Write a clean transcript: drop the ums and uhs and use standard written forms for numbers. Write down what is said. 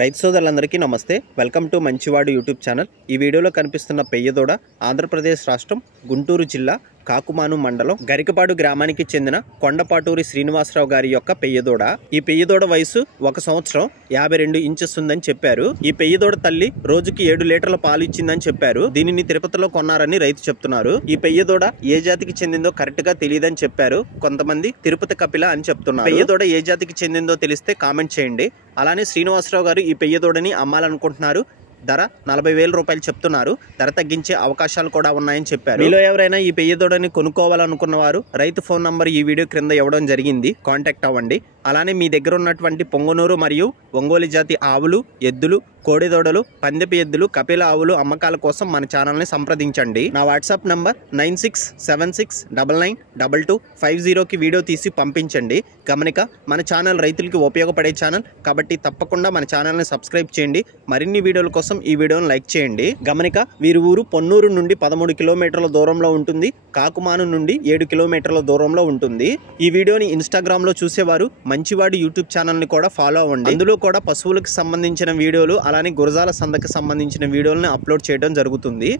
రైతు సోదరులందరికీ నమస్తే. వెల్కమ్ టు మంచివాడు యూట్యూబ్ ఛానల్. ఈ వీడియోలో కనిపిస్తున్న పెయ్యదూడ ఆంధ్రప్రదేశ్ రాష్ట్రం గుంటూరు జిల్లా కాకుమాను మండలం గరికపాడు గ్రామానికి చెందిన కొండపాటూరి శ్రీనివాసరావు గారి యొక్క పెయ్యదూడ. ఈ పెయ్యదూడ వయసు 1 సంవత్సరం 52 ఇంచెస్ ఉందని చెప్పారు. ఈ పెయ్యదూడ తల్లి రోజుకి 7 లీటర్ల పాలు ఇచ్చిందని చెప్పారు. దీనిని తిరుపతిలో కొన్నారని రైతు చెప్తున్నారు. ఈ పెయ్యదూడ ఏ జాతికి చెందిందో కరెక్ట్ గా తెలియదని చెప్పారు. కొంతమంది తిరుపతి కపిల అని చెప్తున్నారు. పెయ్యదూడ ఏ జాతికి చెందిందో తెలిస్తే కామెంట్ చేయండి. అలానే శ్రీనివాసరావు గారు ఈ పెయ్యదూడని అమ్మాలనుకుంటున్నారు. ధర 40,000 రూపాయలు చెప్తున్నారు. ధర తగ్గించే అవకాశాలు కూడా ఉన్నాయని చెప్పారు. మీలో ఎవరైనా ఈ పెయ్యదూడని కొనుక్కోవాలనుకున్న వారు రైతు ఫోన్ నంబర్ ఈ వీడియో క్రింద ఇవ్వడం జరిగింది. కాంటాక్ట్ అవ్వండి. అలానే మీ దగ్గర ఉన్నటువంటి పొంగనూరు మరియు ఒంగోలు జాతి ఆవులు, ఎద్దులు, కోడిదూడలు, పందెపు ఎద్దులు, కపిల ఆవులు అమ్మకాల కోసం మన ఛానల్ని సంప్రదించండి. నా వాట్సాప్ నంబర్ 9676992250కి వీడియో తీసి పంపించండి. గమనిక, మన ఛానల్ రైతులకి ఉపయోగపడే ఛానల్ కాబట్టి తప్పకుండా మన ఛానల్ని సబ్స్క్రైబ్ చేయండి. మరిన్ని వీడియోల కోసం ఈ వీడియోని లైక్ చేయండి. గమనిక, వీరి ఊరు పొన్నూరు నుండి 13 కిలోమీటర్ల దూరంలో ఉంటుంది. కాకుమాను నుండి 7 కిలోమీటర్ల దూరంలో ఉంటుంది. ఈ వీడియోని ఇన్స్టాగ్రామ్ లో చూసేవారు మంచివాడు యూట్యూబ్ ఛానల్ని కూడా ఫాలో అవ్వండి. అందులో కూడా పశువులకు సంబంధించిన వీడియోలు అలానే గురజాల సందకి సంబంధించిన వీడియోలను అప్లోడ్ చేయడం జరుగుతుంది.